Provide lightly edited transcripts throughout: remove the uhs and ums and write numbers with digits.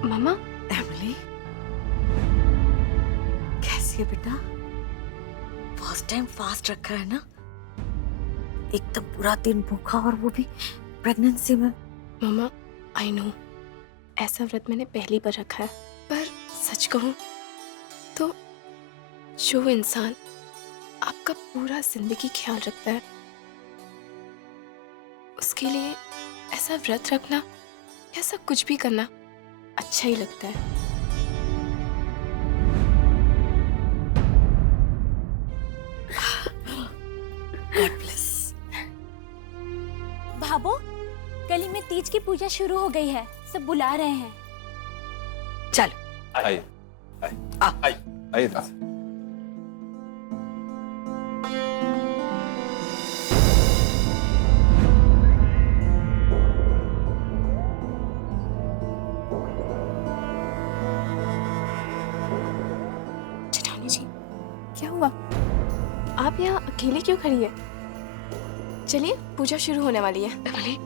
मामा। Emily, कैसी है बेटा? फर्स्ट टाइम फास्ट रखा है ना? एकदम पूरा दिन भूखा, और वो भी प्रेगनेंसी में। मामा आई नो, ऐसा व्रत मैंने पहली बार रखा है, पर सच कहूं तो जो इंसान आपका पूरा जिंदगी ख्याल रखता है उसके लिए ऐसा व्रत रखना, ऐसा कुछ भी करना अच्छा ही लगता है। God bless. भाभो, गली में तीज की पूजा शुरू हो गई है, सब बुला रहे हैं। चल आइए आ। आइए दादा। जेठानी जी, क्या हुआ? आप यहाँ अकेले क्यों खड़ी है? चलिए, पूजा शुरू होने वाली है। एमिली,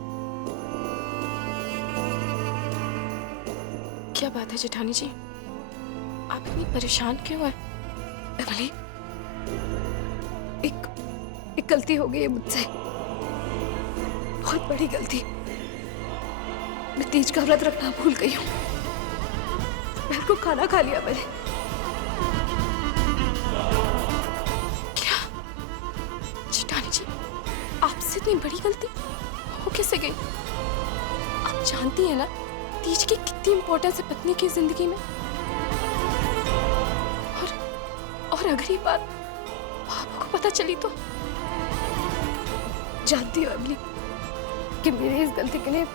क्या बात है जेठानी जी, आप इतनी परेशान क्यों हैं? एमिली, एक गलती हो गई है मुझसे, बहुत बड़ी गलती। मैं तीज का व्रत रखना भूल गई हूँ। दोपहर को खाना खा लिया मैंने। क्या जेठानी जी, आपसे इतनी बड़ी गलती हो कैसे गई? आप जानती हैं ना तीज की कितनी इम्पोर्टेंस है पत्नी की जिंदगी में। और अगर ये बात पापा को पता चली तो? जानती हो अगली कि मेरी इस गलती के लिए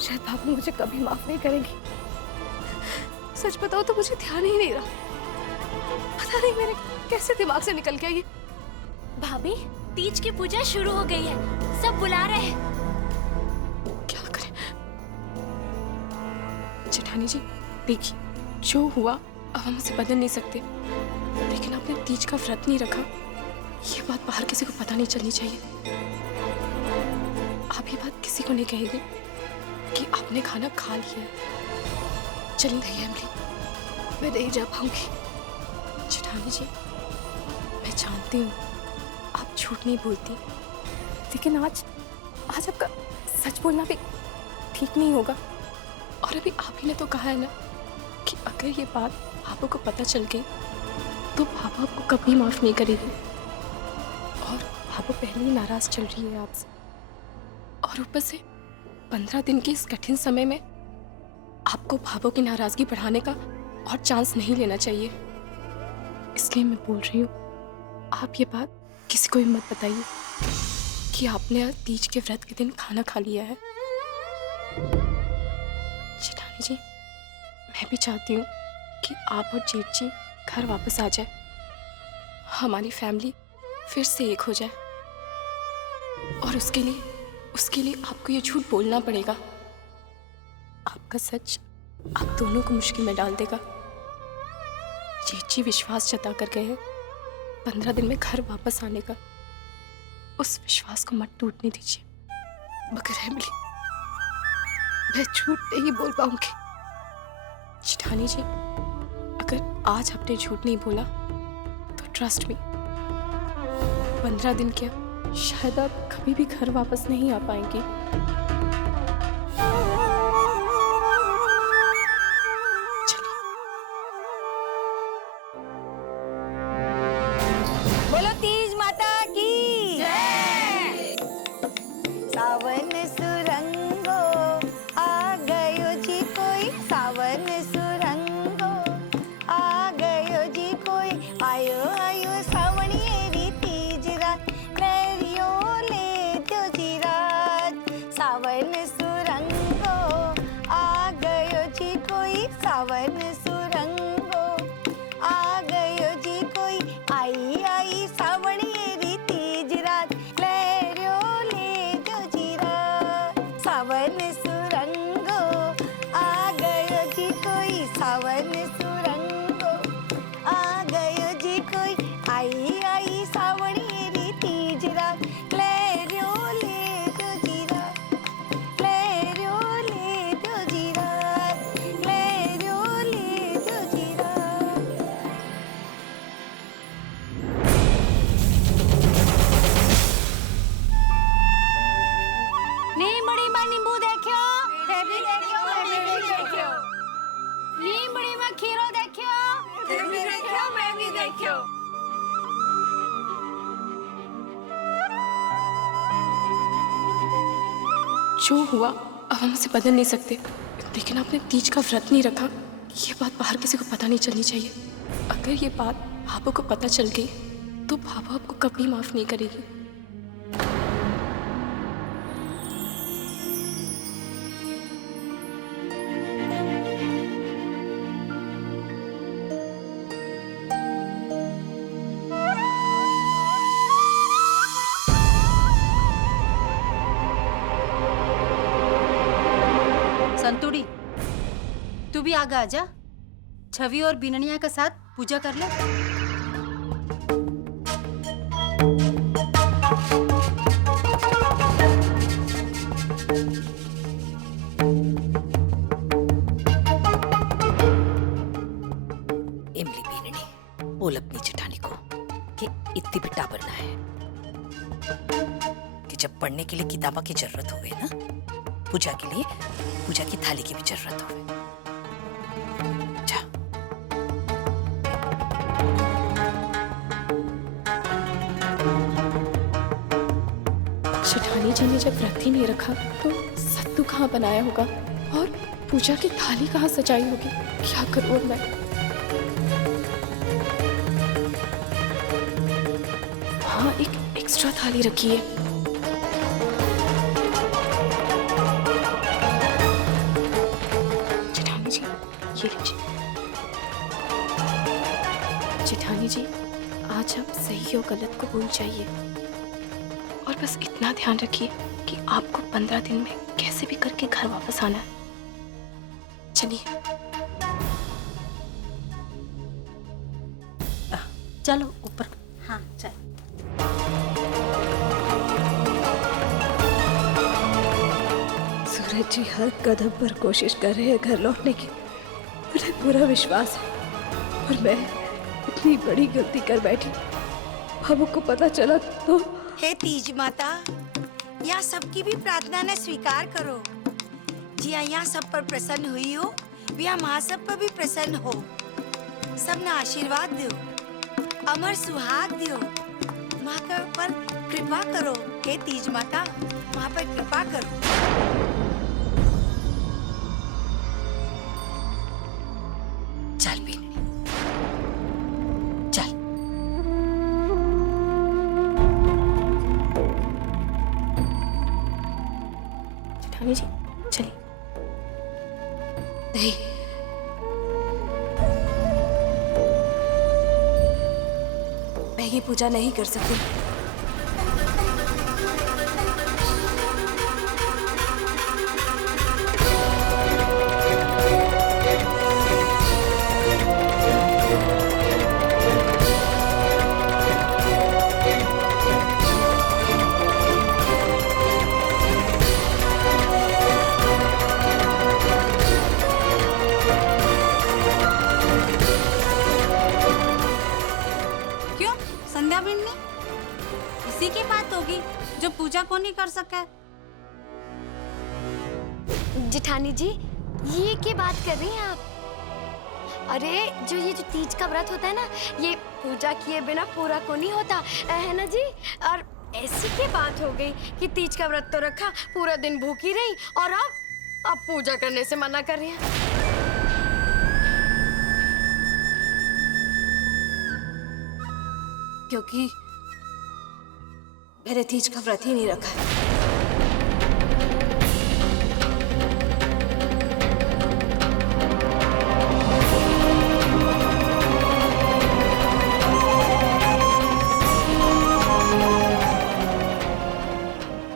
शायद पापा मुझे कभी माफ नहीं करेंगी। सच बताओ तो मुझे ध्यान ही नहीं रहा, पता नहीं मेरे कैसे दिमाग से निकल गया ये। भाभी, तीज की पूजा शुरू हो गई है, सब बुला रहे हैं। क्या करें जेठानी जी, देखिए जो हुआ अब हम उसे बदल नहीं सकते, लेकिन आपने तीज का व्रत नहीं रखा, ये बात बाहर किसी को पता नहीं चलनी चाहिए। आप ये बात किसी को नहीं कहेंगे कि आपने खाना खा लिया है। चलिए नहीं एमिली, मैं नहीं जा पाऊंगी। जेठानी जी, मैं जानती हूँ आप झूठ नहीं बोलती, लेकिन आज आपका सच बोलना भी ठीक नहीं होगा। और अभी आप ही ने तो कहा है ना कि अगर ये बात पापा को पता चल गई तो पापा आपको कभी माफ नहीं करेगी। और पापा पहले ही नाराज चल रही है आपसे, और ऊपर से 15 दिन के इस कठिन समय में आपको भाभो की नाराजगी बढ़ाने का और चांस नहीं लेना चाहिए। इसलिए मैं बोल रही हूँ, आप ये बात किसी को भी मत बताइए कि आपने आज तीज के व्रत के दिन खाना खा लिया है। जेठानी जी, मैं भी चाहती हूँ कि आप और जेठ जी घर वापस आ जाए, हमारी फैमिली फिर से एक हो जाए। और उसके लिए आपको ये झूठ बोलना पड़ेगा। आपका सच आप दोनों को मुश्किल में डाल देगा। जेठ जी विश्वास जता कर गए हैं 15 दिन में घर वापस आने का, उस विश्वास को मत टूटने दीजिए। मगर एमिली, मैं झूठ नहीं बोल पाऊंगी। जेठानी जी, अगर आज आपने झूठ नहीं बोला तो ट्रस्ट मी, 15 दिन क्या शायद आप कभी भी घर वापस नहीं आ पाएंगी। चलिए। बोलो तीज माता की जय। सावन सुरंगो आ गयो जी कोई, सावन सुरंगो आ गयो जी कोई, आयो आयो सावणियेरी तीज रात, नरियो ले दो जी रात, सावन खीरो देखियो, तुम भी देखियो, मैं भी देखियो। जो हुआ अब हम उसे बदल नहीं सकते, लेकिन आपने तीज का व्रत नहीं रखा, ये बात बाहर किसी को पता नहीं चलनी चाहिए। अगर ये बात भाभो को पता चल गई तो भाभो आपको कभी माफ नहीं करेगी। संतुड़ी, तू भी आगे आजा। छवि और बिननिया के साथ पूजा कर ले। इमली बीननी बोल अपनी जेठानी को कि इतनी भी टाबर ना है कि जब पढ़ने के लिए किताबा की जरूरत होवे ना, पूजा के लिए पूजा की थाली की भी जरूरत होवे। जा। जेठानी जी ने जब व्रत ही नहीं रखा तो सत्तू कहाँ बनाया होगा और पूजा की थाली कहाँ सजाई होगी? क्या करूँ मैं? हाँ, एक एक्स्ट्रा थाली रखी है। जेठानी जी, ये लीजिए। जेठानी जी, आज आप सही और गलत को भूल जाइए और बस इतना ध्यान रखिए कि आपको 15 दिन में कैसे भी करके घर वापस आना है। चलिए। चलो ऊपर। हाँ चल। सूरज जी हर कदम पर कोशिश कर रहे हैं घर लौटने की। मुझे पूरा विश्वास है, और मैं इतनी बड़ी गलती कर बैठी। बाबू को पता चला तो। हे तीज माता, यहाँ सबकी भी प्रार्थना ने स्वीकार करो। जी यहाँ सब पर प्रसन्न हुई हो, यहाँ माँ सब पर भी प्रसन्न हो। सब ना आशीर्वाद दो, अमर सुहाग दियो। माँ का पर कृपा करो। हे तीज माता, माँ पर कृपा करो। चल बीननी, चल। जेठानी जी, चलिए। नहीं, मैं ये पूजा नहीं कर सकती। क्यों संध्या बिन्नी? इसी की बात होगी जो पूजा को नहीं कर सके। जेठानी जी, ये क्या बात कर रही हैं आप? अरे जो तीज का व्रत होता है ना, ये पूजा किए बिना पूरा को नहीं होता है ना जी। और ऐसी क्या बात हो गई कि तीज का व्रत तो रखा, पूरा दिन भूखी रही और अब पूजा करने से मना कर रही हैं। क्योंकि मैंने तीज का व्रत ही नहीं रखा है।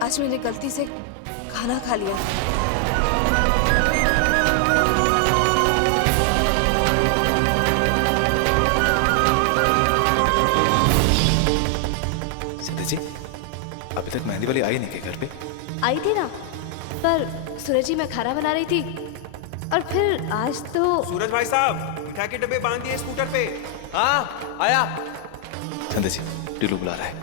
आज मैंने गलती से खाना खा लिया। जी, अभी तक मेहंदी वाली आई नहीं के घर पे? आई थी ना, पर सूरज जी मैं खाना बना रही थी, और फिर आज तो। सूरज भाई साहब, मिठाई के डब्बे बांध दिए स्कूटर पे। हाँ आया। संध्या जी, टीलू बुला रहा है।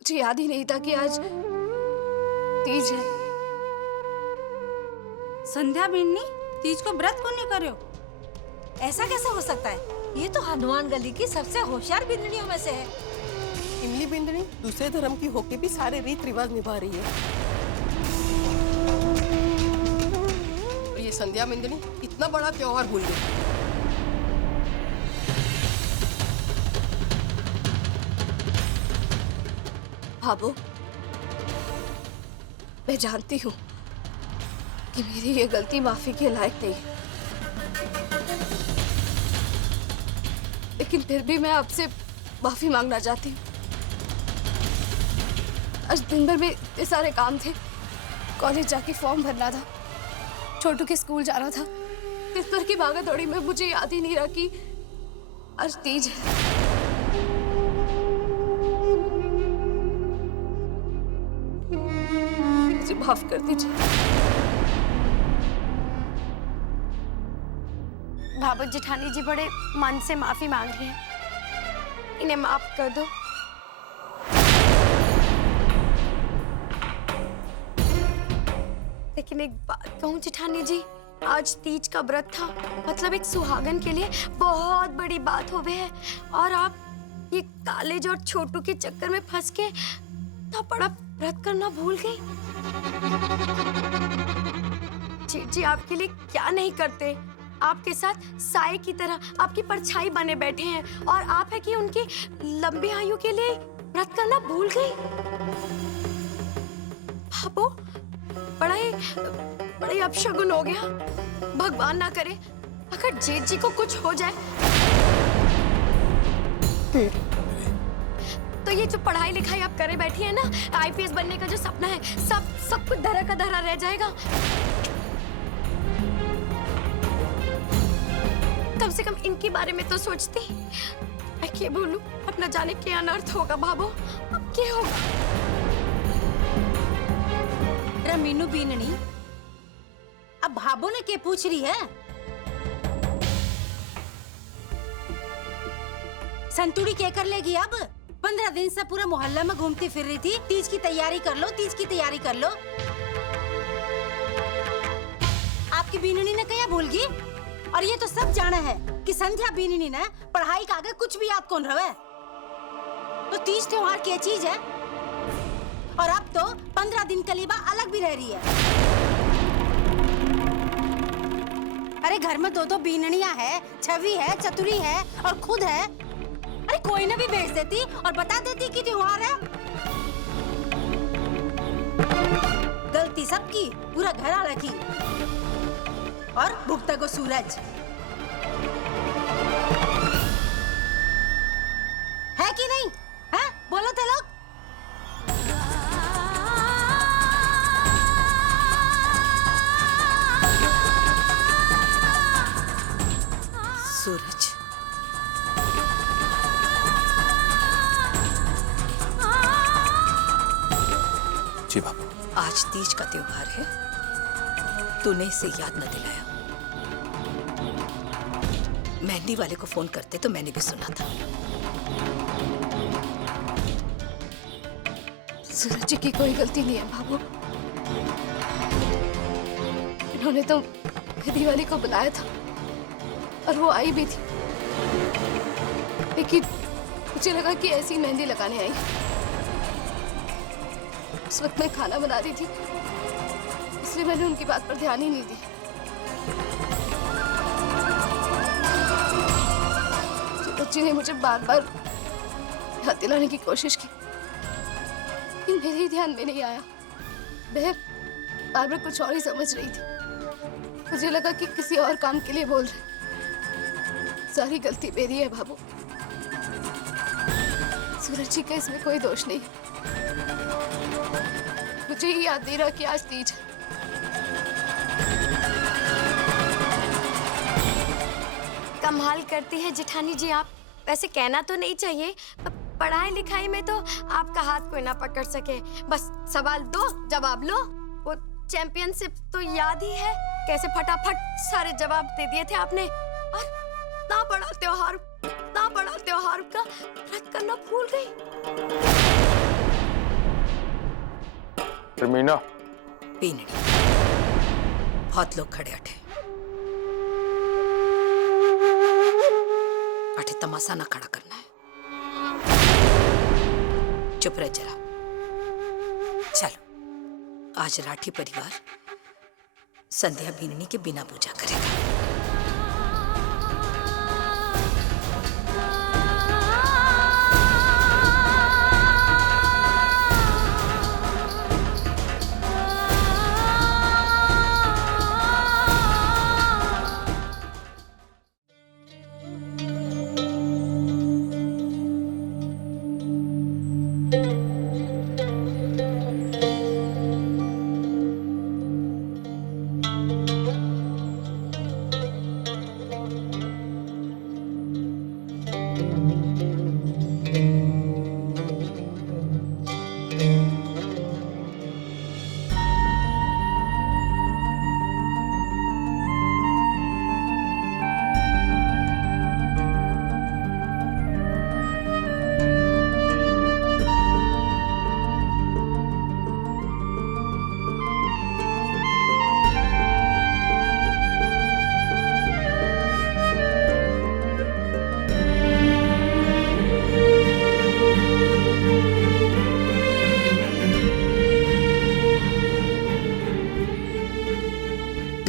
मुझे याद ही नहीं था कि आज तीज है। संध्या बिन्नी तीज को व्रत को नहीं करो? ऐसा कैसे हो सकता है? ये तो हनुमान गली की सबसे होशियार बिंदनियों में से है। इमली बिंदनी दूसरे धर्म की होके भी सारे रीत रिवाज निभा रही है। और ये संध्या बिंदनी इतना बड़ा त्योहार भूल गई। भाभो, मैं जानती हूँ कि मेरी ये गलती माफी के लायक नहीं है, लेकिन फिर भी मैं आपसे माफी मांगना चाहती हूँ। आज दिन भर में इतने सारे काम थे, कॉलेज जाके फॉर्म भरना था, छोटू के स्कूल जाना था। इस तरह की भागा दौड़ी में मुझे याद ही नहीं रहा कि आज तीज है। मुझे माफ कर दीजिए। भाभी जेठानी जी बड़े मन से माफी मांग रही हैं, इन्हें माफ कर दो। लेकिन एक बात कहूँ जेठानी जी, आज तीज का व्रत था, मतलब एक सुहागन के लिए बहुत बड़ी बात हो गई है, और आप ये कॉलेज और छोटू के चक्कर में फंस के इतना बड़ा व्रत करना भूल गई। जी जी आपके लिए क्या नहीं करते, आपके साथ साए की तरह आपकी परछाई बने बैठे हैं, और आप है कि उनकी लंबी आयु के लिए व्रत करना भूल गई। भाभो, बड़ा ही अपशगुन हो गया। भगवान ना करे अगर जेठ जी को कुछ हो जाए तो ये जो पढ़ाई लिखाई आप करे बैठी है ना, आईपीएस बनने का जो सपना है, सब कुछ धरा का धरा रह जाएगा। कम से कम इनके बारे में तो सोचती। मैं क्या बोलूं, अब न जाने क्या अनर्थ होगा। भाभो, अब क्या होगा? मीनू बीननी, अब भाभो ने क्या पूछ रही है? संतुड़ी क्या कर लेगी अब? 15 दिन से पूरा मोहल्ला में घूमती फिर रही थी, तीज की तैयारी कर लो, तीज की तैयारी कर लो। आपकी बीननी ने क्या भूल गई? और ये तो सब जाना है कि संध्या बीननी ने पढ़ाई का आगे कुछ भी याद कौन रहे। तो तीज त्योहार क्या चीज है? और अब तो 15 दिन कलीबा अलग भी रह रही है। अरे घर में दो बीननिया है, छवि है, चतुरी है और खुद है। अरे कोई ना भी भेज देती और बता देती कि त्योहार है। गलती सबकी, पूरा घर आला की, और भुगता को सूरज। है कि नहीं? है? बोलो थे लोग। सूरज, जी बाबू। आज तीज का त्योहार है, तूने इसे याद न दिलाया। मेहंदी वाले को फोन करते तो मैंने भी सुना था। सूरज जी की कोई गलती नहीं है बाबू, इन्होंने तो मेहंदी वाली को बुलाया था और वो आई भी थी, लेकिन मुझे लगा कि ऐसी मेहंदी लगाने आई। उस वक्त मैं खाना बना रही थी, इसलिए मैंने उनकी बात पर ध्यान ही नहीं दिया। बच्ची ने मुझे बार बार याद दिलाने की कोशिश की, लेकिन मेरे ही ध्यान में नहीं आया। मैं बार बार कुछ और ही समझ रही थी। मुझे लगा कि किसी और काम के लिए बोल रहे। सारी गलती मेरी है बाबू, सूरज जी का इसमें कोई दोष नहीं। मुझे ही याद नहीं रहा कि आज तीज है। कमाल करती है जेठानी जी आप। वैसे कहना तो नहीं चाहिए, पढ़ाई लिखाई में तो आपका हाथ कोई ना पकड़ सके। बस सवाल दो, जवाब लो। वो चैंपियनशिप तो याद ही है, कैसे फटाफट सारे जवाब दे दिए थे आपने। और इतना बड़ा त्योहार का व्रत करना भूल गई। बीननी, बहुत लोग खड़े अठे अठे तमाशा ना खड़ा करना है। चुप रह जरा। चलो आज राठी परिवार संध्या बीननी के बिना पूजा करेगा।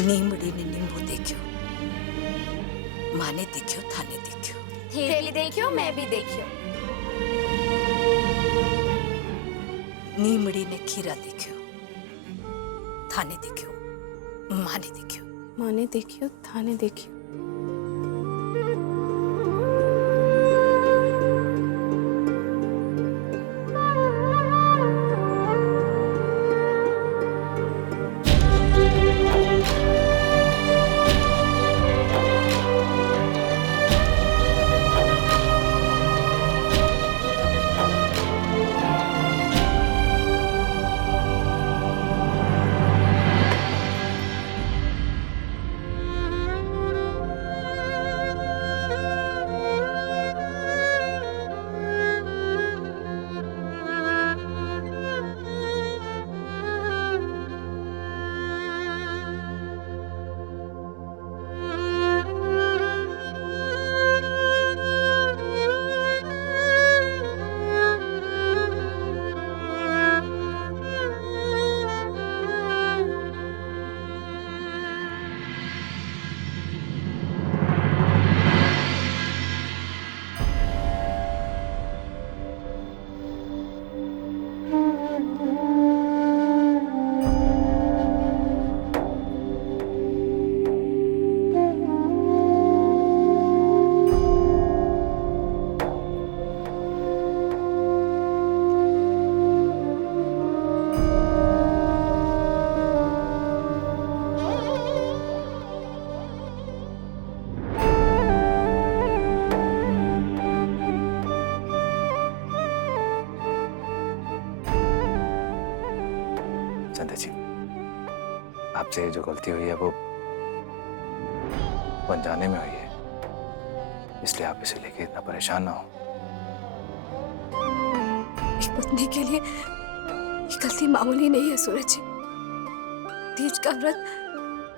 नीमड़ी ने नींबू देखियो, माने देखियो, थाने देखियो, थे भी देखियो, मैं भी देखियो। नीमड़ी ने खीरा देखियो, थाने देखियो, माने देखियो। माने देखियो, थाने देखियो। संध्या जी, आपसे जो गलती हुई है वो अनजाने में हुई है, इसलिए आप इसे लेके इतना परेशान ना हो। एक पत्नी के लिए ये गलती मामूली नहीं है सूरज जी। तीज का व्रत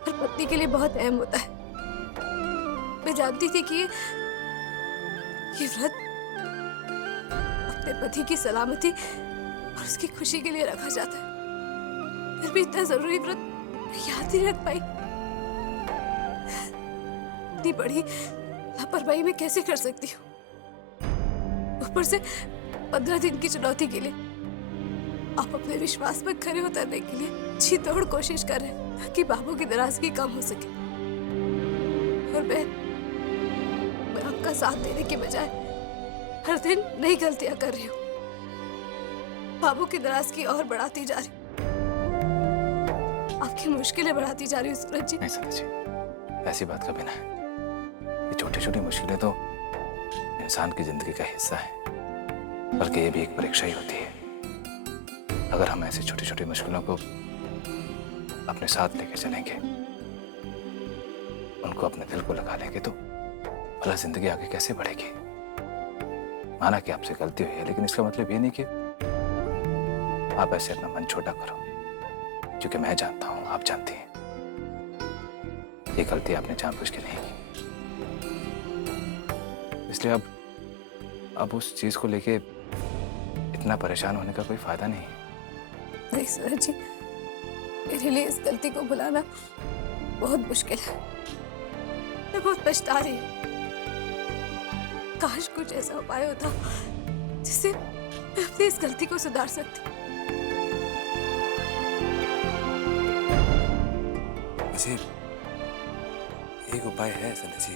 हर पत्नी के लिए बहुत अहम होता है। मैं जानती थी कि ये व्रत अपने पति की सलामती और उसकी खुशी के लिए रखा जाता है। फिर भी इतना जरूरी व्रत मैं याद नहीं रख पाई। इतनी बड़ी लापरवाही मैं कैसे कर सकती हूँ, ऊपर से 15 दिन की चुनौती के लिए। आप अपने विश्वास पर खरे उतरने के लिए जी तोड़ कोशिश कर रहे हैं ताकि बाबू की नाराजगी कम हो सके, और मैं आपका साथ देने के बजाय हर दिन नई गलतियां कर रही हूँ। बाबू की नाराजगी और बढ़ाती जा रही, आपकी मुश्किलें बढ़ाती जा रही हूँ सूरज जी। नहीं संध्या जी, ऐसी बात कभी ना है। ये छोटी छोटी मुश्किलें तो इंसान की जिंदगी का हिस्सा है, बल्कि ये भी एक परीक्षा ही होती है। अगर हम ऐसी छोटी छोटी मुश्किलों को अपने साथ लेके चलेंगे, उनको अपने दिल को लगा लेंगे, तो भला जिंदगी आगे कैसे बढ़ेगी। माना कि आपसे गलती हुई है, लेकिन इसका मतलब ये नहीं कि आप ऐसे अपना मन छोटा करो, क्योंकि मैं जानता हूं, आप जानती हैं ये गलती आपने जानबूझ के नहीं की, इसलिए अब उस चीज को लेके इतना परेशान होने का कोई फायदा नहीं है। नहीं सूरज जी, मेरे लिए इस गलती को भुलाना बहुत मुश्किल है। मैं बहुत पछता रही हूँ। काश कुछ ऐसा उपाय होता जिससे मैं अपनी इस गलती को सुधार सकती। वैसे एक उपाय है संध्या जी।